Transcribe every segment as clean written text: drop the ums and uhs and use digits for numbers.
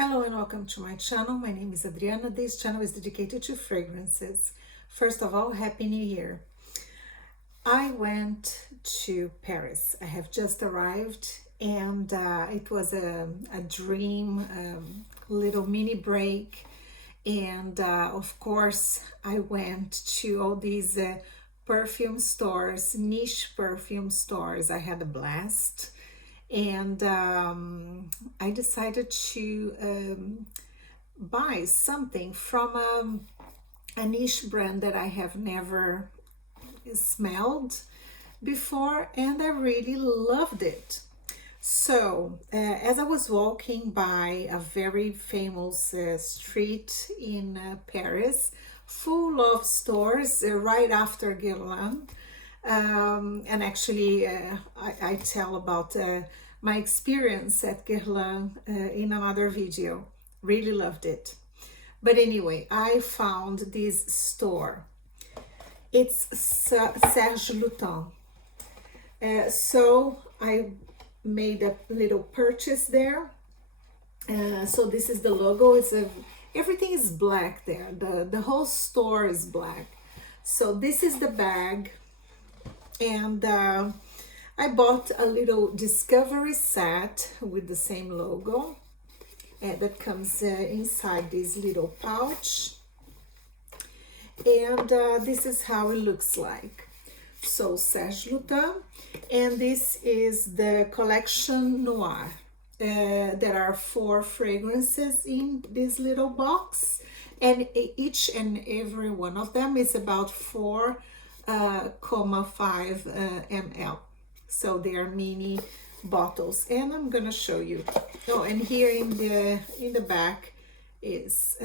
Hello and welcome to my channel. My name is Adriana. This channel is dedicated to fragrances. First of all, Happy New Year. I went to Paris. I have just arrived and it was a dream, little mini break. And of course, I went to all these perfume stores, niche perfume stores. I had a blast. And I decided to buy something from a niche brand that I have never smelled before, and I really loved it. So as I was walking by a very famous street in Paris, full of stores right after Guerlain, and actually I tell about my experience at Guerlain in another video. Really loved it. But anyway, I found this store. It's Serge Lutens. So I made a little purchase there. So this is the logo. Everything is black there. The whole store is black. So this is the bag. And I bought a little discovery set with the same logo that comes inside this little pouch. And this is how it looks like. So Serge Lutens, and this is the collection Noire. There are 4 fragrances in this little box, and each and every one of them is about 4.5 ml. So they are mini bottles, and I'm gonna show you. Oh, and here in the back is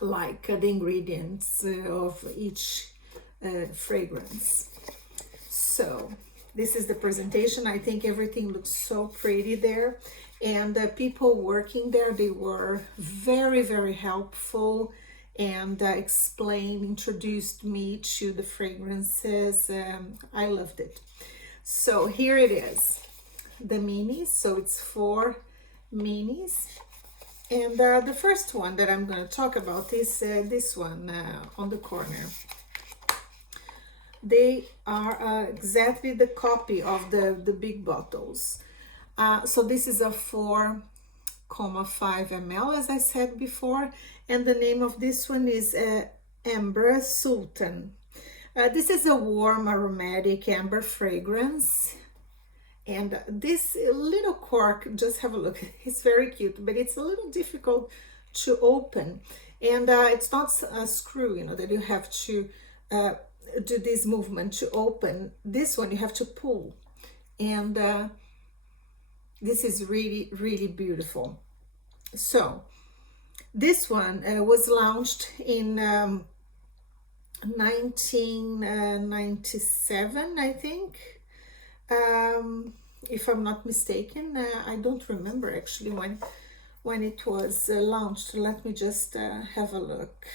like the ingredients of each fragrance. So this is the presentation. I think everything looks so pretty there, and the people working there, they were very helpful and introduced me to the fragrances. I loved it. So here it is, the minis. So it's 4 minis, and the first one that I'm going to talk about is this one on the corner. They are exactly the copy of the big bottles. So this is a 4.5 ml, as I said before, and the name of this one is Ambre Sultan. This is a warm aromatic amber fragrance, and this little cork, just have a look, it's very cute, but it's a little difficult to open, and it's not a screw, that you have to do this movement to open. This one you have to pull, and this is really beautiful. So this one was launched in 1997, I think, if I'm not mistaken. I don't remember actually when it was launched. Let me just have a look.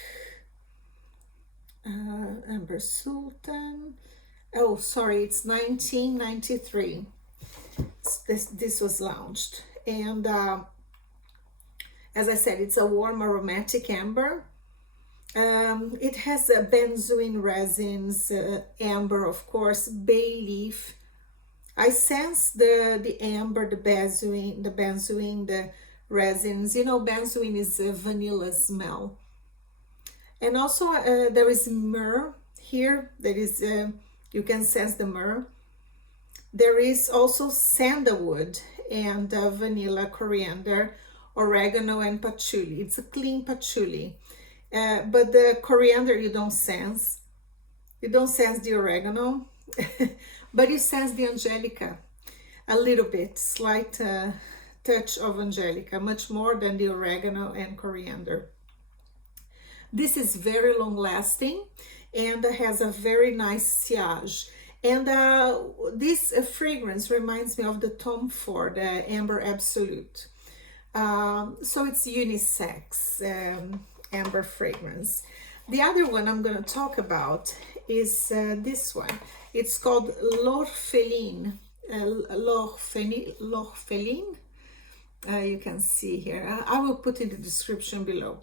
Ambre Sultan. Oh, sorry, it's 1993. This was launched, and as I said, it's a warm aromatic amber. It has benzoin resins, amber, of course, bay leaf. I sense the amber, the benzoin, the resins. Benzoin is a vanilla smell. And also there is myrrh here. That is, you can sense the myrrh. There is also sandalwood and vanilla, coriander, oregano, and patchouli. It's a clean patchouli. But the coriander you don't sense. You don't sense the oregano, but you sense the angelica a little bit, slight touch of angelica, much more than the oregano and coriander. This is very long lasting and has a very nice sillage. And this fragrance reminds me of the Tom Ford Amber Absolute. So it's unisex amber fragrance. The other one I'm going to talk about is this one. It's called L'Orpheline. L'Orpheline. You can see here. I will put in the description below.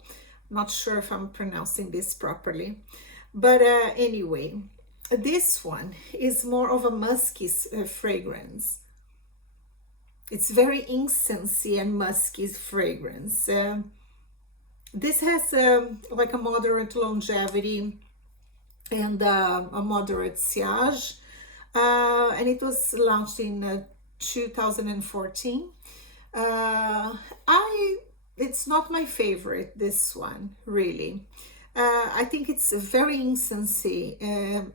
Not sure if I'm pronouncing this properly, but anyway, this one is more of a musky fragrance. It's very incensey and musky fragrance. This has like a moderate longevity and a moderate sillage, and it was launched in 2014. It's not my favorite, this one, really. I think it's very incensey,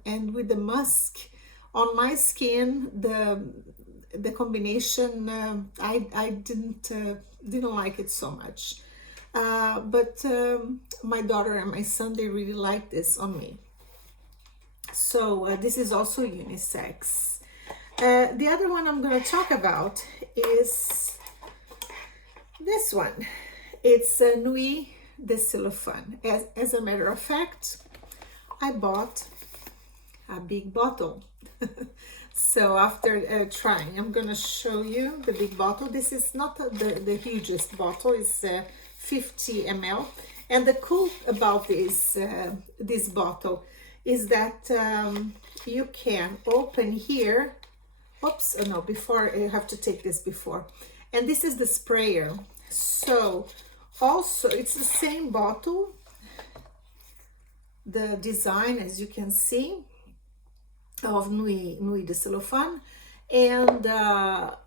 and with the musk on my skin, the combination, I didn't like it so much. But my daughter and my son, they really like this on me. So this is also unisex. The other one I'm going to talk about is this one. It's Nuit De Cellophane. As a matter of fact, I bought a big bottle. So after trying, I'm going to show you the big bottle. This is not the hugest bottle. It's 50 ml. And the cool about this bottle is that you can open here. Oops, oh no, before, I have to take this before. And this is the sprayer. So also it's the same bottle, the design, as you can see, of Nuit De Cellophane. And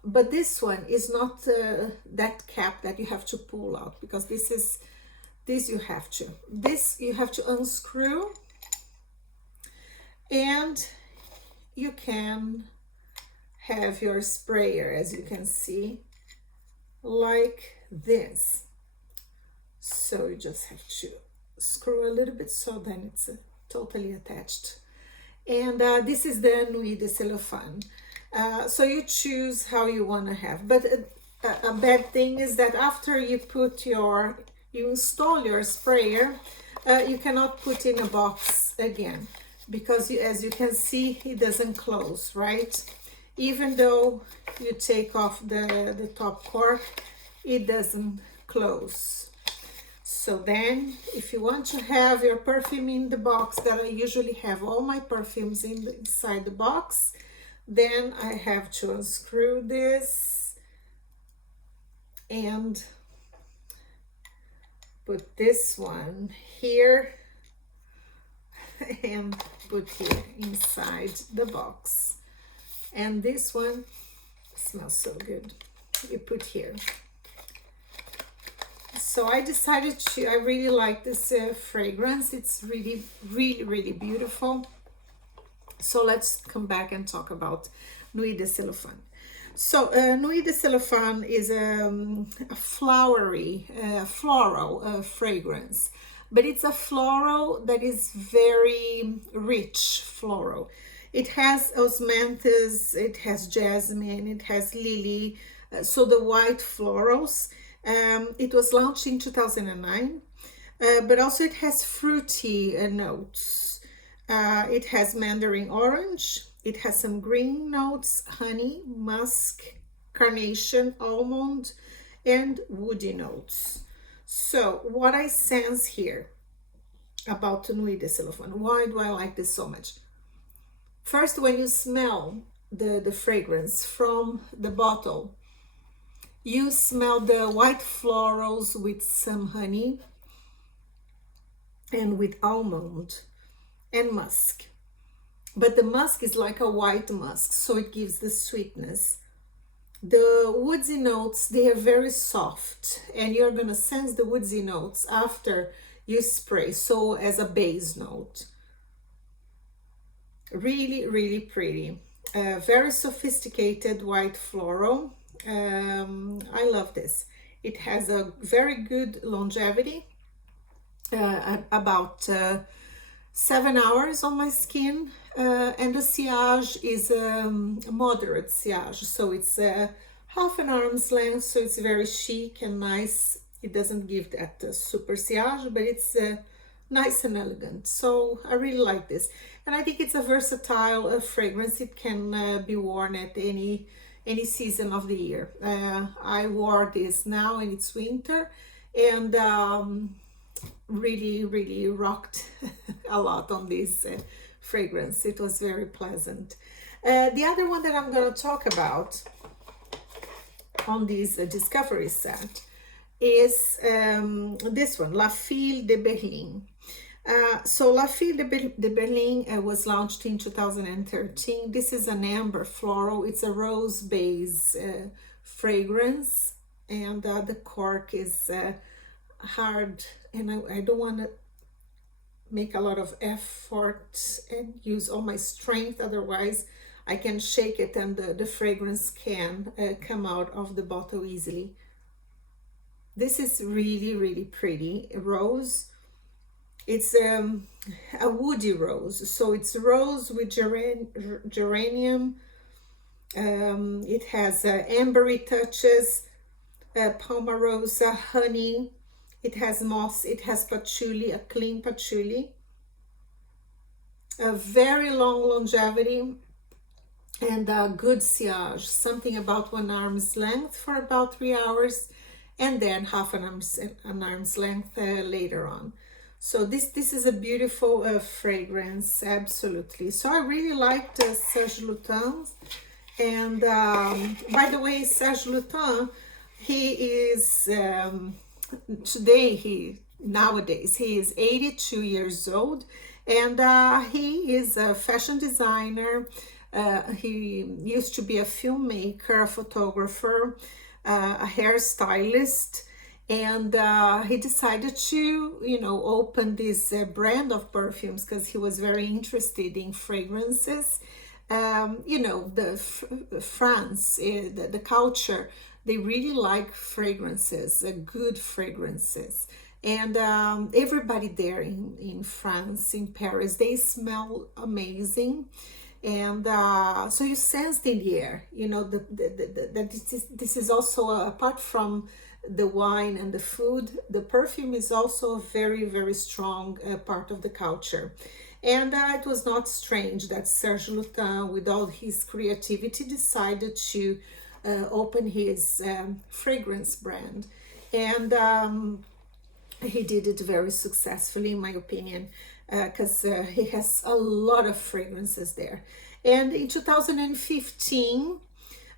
but this one is not that cap that you have to pull out, because this you have to unscrew, and you can have your sprayer, as you can see, like this. So you just have to screw a little bit, so then it's totally attached. And this is the Nuit De Cellophane. So you choose how you want to have, but a bad thing is that after you install your sprayer, you cannot put in a box again, because as you can see, it doesn't close, right? Even though you take off the top cork, it doesn't close. So then, if you want to have your perfume in the box, that I usually have all my perfumes inside the box, then I have to unscrew this and put this one here and put here inside the box. And this one smells so good. You put here. So I decided I really like this fragrance. It's really, really, really beautiful. So let's come back and talk about Nuit De Cellophane. So Nuit De Cellophane is a flowery, floral fragrance, but it's a floral that is very rich floral. It has osmanthus, it has jasmine, it has lily, so the white florals. It was launched in 2009, but also it has fruity notes. It has mandarin orange, it has some green notes, honey, musk, carnation, almond, and woody notes. So what I sense here about Nuit De Cellophane, why do I like this so much? First, when you smell the fragrance from the bottle, you smell the white florals with some honey and with almond and musk. But the musk is like a white musk, so it gives the sweetness. The woodsy notes, they are very soft, and you're gonna sense the woodsy notes after you spray, so as a base note. Really, really pretty. Very sophisticated white floral. I love this. It has a very good longevity, about 7 hours on my skin, and the sillage is a moderate sillage, so it's half an arm's length, so it's very chic and nice. It doesn't give that super sillage, but it's nice and elegant. So I really like this, and I think it's a versatile fragrance. It can be worn at any any season of the year. I wore this now and it's winter, and really rocked a lot on this fragrance. It was very pleasant. The other one that I'm going to talk about on this discovery set is this one, La Fille de Berlin. So La Fille de Berlin was launched in 2013. This is an amber floral. It's a rose base fragrance, and the cork is hard, and I don't want to make a lot of effort and use all my strength, otherwise I can shake it and the fragrance can come out of the bottle easily. This is really pretty rose. It's a woody rose, so it's rose with geranium. It has ambery touches, palmarosa, honey. It has moss, it has patchouli, a clean patchouli. A very long longevity and a good sillage, something about 1 arm's length for about 3 hours, and then half an arm's length later on. So this is a beautiful fragrance, absolutely. So I really liked Serge Lutens. And by the way, Serge Lutens, he is nowadays he is 82 years old, and he is a fashion designer. He used to be a filmmaker, a photographer, a hairstylist, and he decided to, open this brand of perfumes because he was very interested in fragrances. France, the culture, they really like fragrances, good fragrances. And everybody there in France, in Paris, they smell amazing. And so you sensed in the air, that this is also, apart from the wine and the food, the perfume is also a very strong part of the culture. And it was not strange that Serge Lutens, with all his creativity, decided to open his fragrance brand. And he did it very successfully, in my opinion, because he has a lot of fragrances there. And in 2015,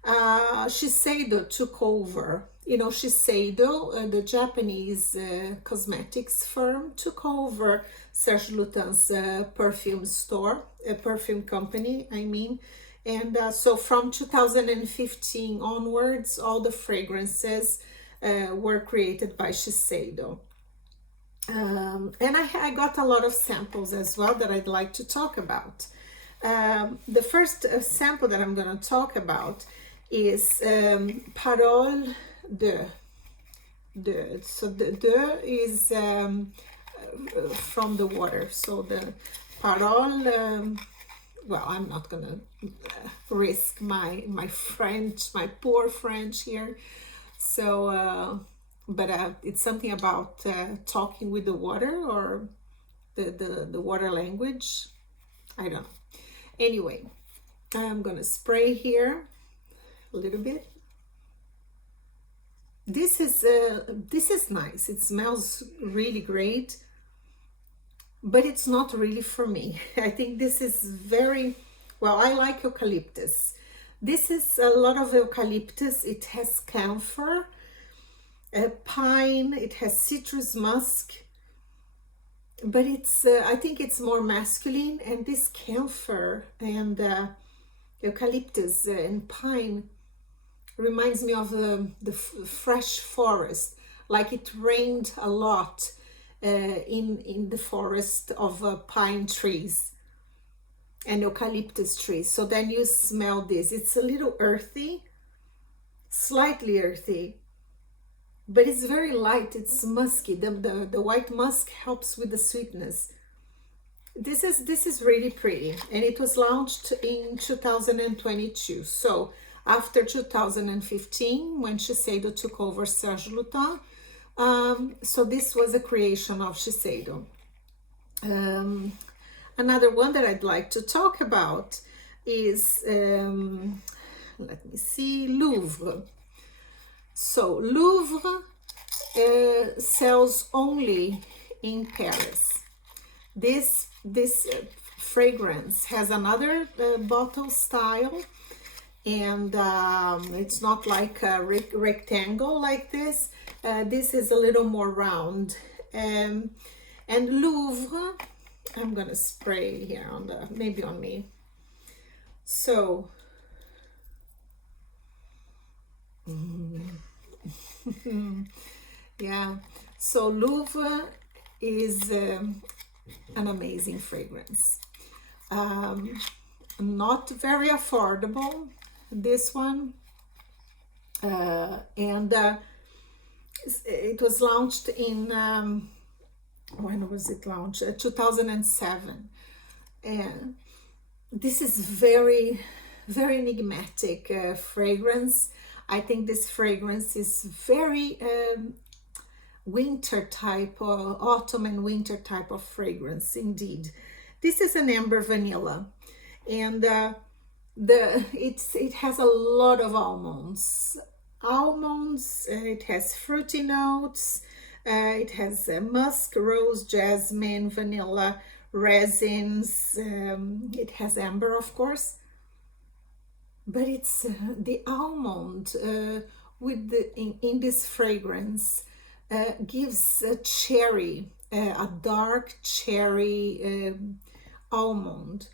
Shiseido took over. Shiseido, the Japanese cosmetics firm, took over Serge Lutens' perfume store, perfume company, I mean. And so from 2015 onwards, all the fragrances were created by Shiseido. And I got a lot of samples as well that I'd like to talk about. The first sample that I'm going to talk about is Parole D Eau. So the D is from the water. So the Parole, well, I'm not going to risk my French, my poor French here. So, but it's something about talking with the water, or the water language. I don't know. Anyway, I'm gonna spray here a little bit. This is nice. It smells really great, but it's not really for me. I think this is very, well, I like eucalyptus. This is a lot of eucalyptus. It has camphor, pine, it has citrus musk, but it's I think it's more masculine, and this camphor and eucalyptus and pine reminds me of the fresh forest, like it rained a lot in the forest of pine trees and eucalyptus trees. So then you smell this. It's a little earthy, slightly earthy, but it's very light. It's musky. The white musk helps with the sweetness. This is really pretty, and it was launched in 2022. So after 2015, when Shiseido took over Serge Lutens, so this was a creation of Shiseido. Another one that I'd like to talk about is let me see, Louve. So Louvre sells only in Paris. This fragrance has another bottle style, and it's not like a rectangle like this. This is a little more round. And Louvre, I'm gonna spray here on the, maybe on me. So, yeah, so Louvre is an amazing fragrance. Not very affordable, this one, and it was launched in when was it launched? 2007. And this is very enigmatic fragrance. I think this fragrance is very winter type, autumn and winter type of fragrance indeed. This is an amber vanilla, and it has a lot of almonds. It has fruity notes. It has musk, rose, jasmine, vanilla, resins. It has amber, of course, but it's the almond with in this fragrance gives a cherry, a dark cherry almond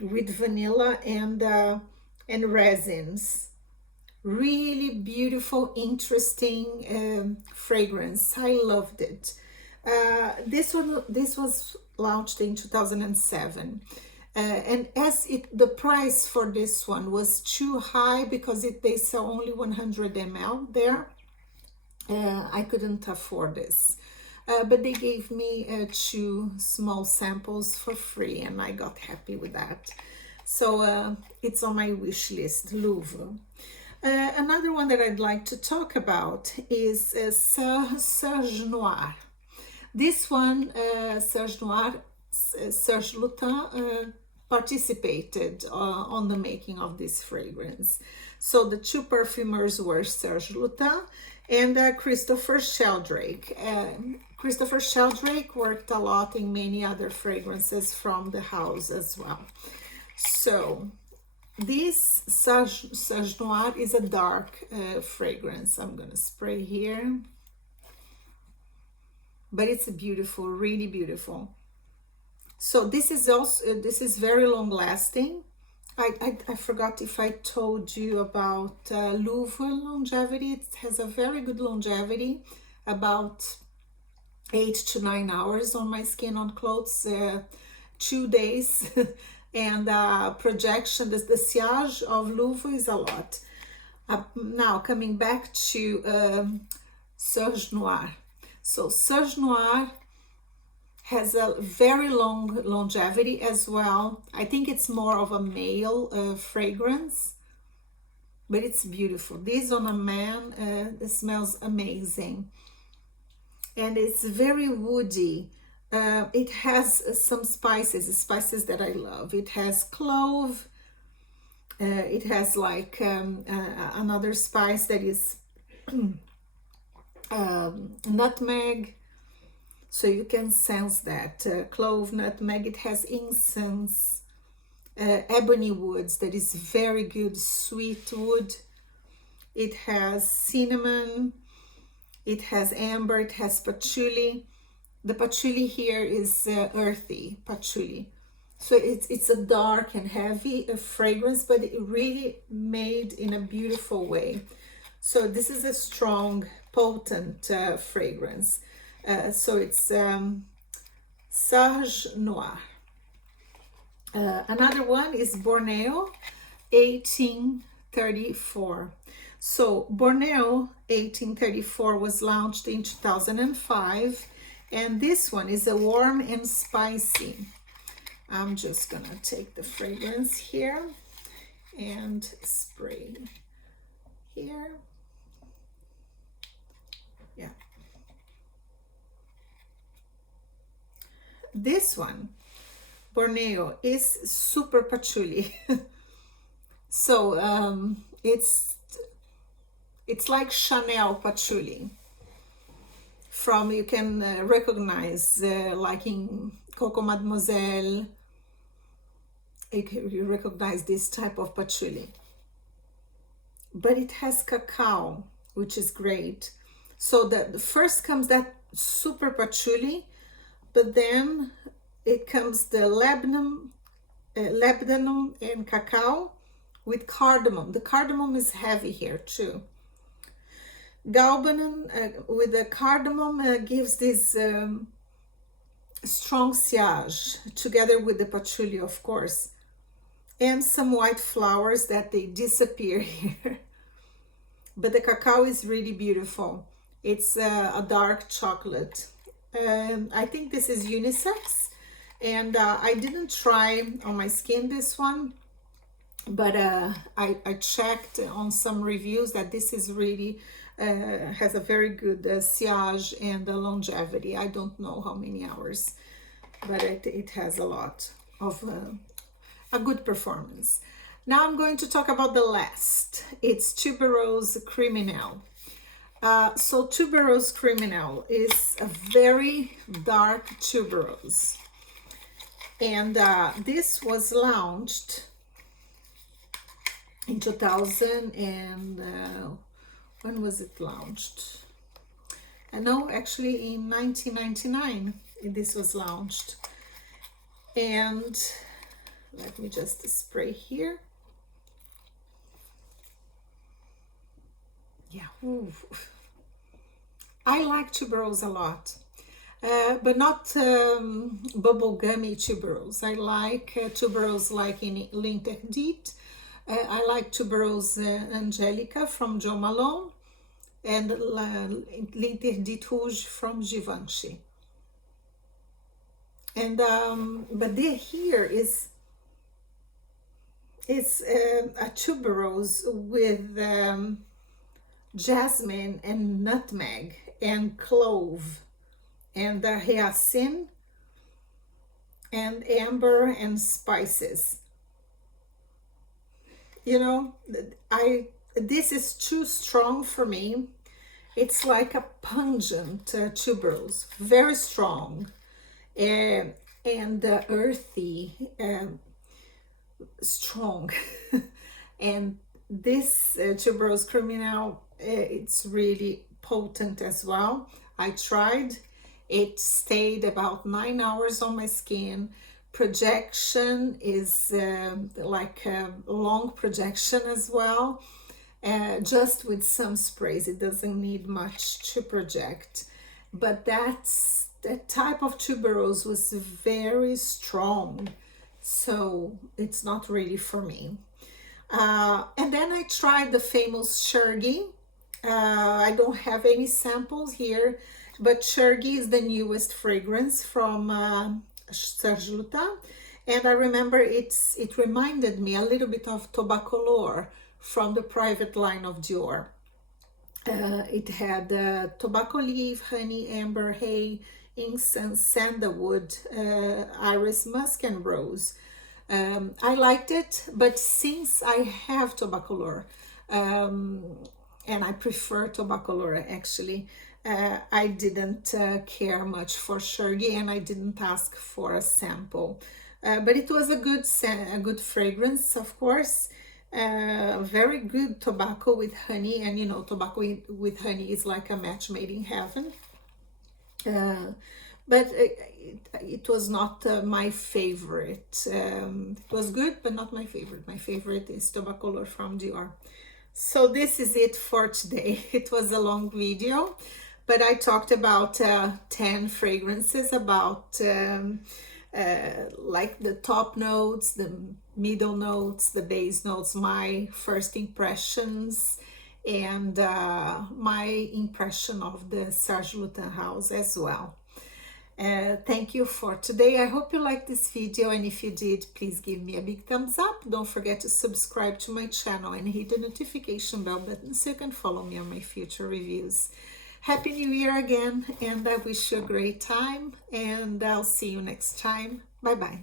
with vanilla and resins. Really beautiful, interesting fragrance. I loved it. This was launched in 2007, and as the price for this one was too high because they sell only 100 ml there. I couldn't afford this, but they gave me 2 small samples for free, and I got happy with that. So it's on my wish list, Louve. Another one that I'd like to talk about is Serge Noire. This one, Serge Noire, Serge Lutens participated on the making of this fragrance. So the 2 perfumers were Serge Lutens and Christopher Sheldrake. Christopher Sheldrake worked a lot in many other fragrances from the house as well. So this Serge Noire is a dark fragrance. I'm gonna spray here, but it's beautiful, really beautiful. So this is very long lasting. I forgot if I told you about Louve longevity. It has a very good longevity, about 8 to 9 hours on my skin, on clothes, 2 days. And projection, the sillage of Louve is a lot. Now coming back to Serge Noire. So Serge Noire has a very long longevity as well. I think it's more of a male fragrance, but it's beautiful. This on a man, it smells amazing. And it's very woody. It has some spices that I love. It has clove. It has like another spice that is nutmeg. So you can sense that clove, nutmeg. It has incense, ebony woods that is very good, sweet wood. It has cinnamon. It has amber. It has patchouli. The patchouli here is earthy patchouli. So it's a dark and heavy fragrance, but it really made in a beautiful way. So this is a strong, potent fragrance. So it's Serge Noire. Another one is Borneo 1834. So Borneo 1834 was launched in 2005, and this one is a warm and spicy. I'm just gonna take the fragrance here and spray here. Yeah. This one, Borneo, is super patchouli. So it's like Chanel patchouli. From, you can recognize like in Coco Mademoiselle, you recognize this type of patchouli. But it has cacao, which is great. So the first comes that super patchouli, but then it comes the labdanum and cacao with cardamom. The cardamom is heavy here too. Galbanum with the cardamom gives this strong sillage, together with the patchouli, of course, and some white flowers that they disappear here. But the cacao is really beautiful. It's a dark chocolate. I think this is unisex, and I didn't try on my skin this one, but I checked on some reviews that this is really has a very good sillage and longevity. I don't know how many hours, but it has a lot of a good performance. Now I'm going to talk about the last. It's Tubereuse Criminelle. So Tubereuse Criminelle is a very dark tuberose, and this was launched in 2000 and when was it launched? No, actually in 1999 this was launched. And let me just spray here. Yeah, ooh. I like tuberose a lot, but not bubblegummy tuberose. I like tuberose like in L'Interdite. I like Tubereuse Angelica from Jo Malone, and L'Interdite Rouge from Givenchy. And but here is a tuberose with jasmine and nutmeg and clove and hyacin and amber and spices. You know, this is too strong for me. It's like a pungent tuberose, very strong and earthy, strong. And this Tubereuse Criminelle, it's really potent as well. I tried. It stayed about 9 hours on my skin. Projection is like a long projection as well, just with some sprays. It doesn't need much to project, but that type of tuberose was very strong, so it's not really for me. And then I tried the famous Chergui. I don't have any samples here, but Chergui is the newest fragrance from Serge Lutens, and I remember it reminded me a little bit of Tobacolor from the private line of Dior. It had tobacco leaf, honey, amber, hay, incense, sandalwood, iris musk, and rose. I liked it, but since I have Tobacolor, and I prefer Tobacolor actually, I didn't care much for Chergui, and I didn't ask for a sample. But it was a good fragrance, of course. Very good tobacco with honey, and you know, tobacco with honey is like a match made in heaven. But it was not my favorite. It was good, but not my favorite. My favorite is Tobacolor from Dior. So this is it for today. It was a long video, but I talked about 10 fragrances, about like the top notes, the middle notes, the base notes, my first impressions, and my impression of the Serge Lutens house as well. Thank you for today. I hope you liked this video, and if you did, please give me a big thumbs up. Don't forget to subscribe to my channel and hit the notification bell button so you can follow me on my future reviews. Happy New Year again, and I wish you a great time, and I'll see you next time. Bye bye.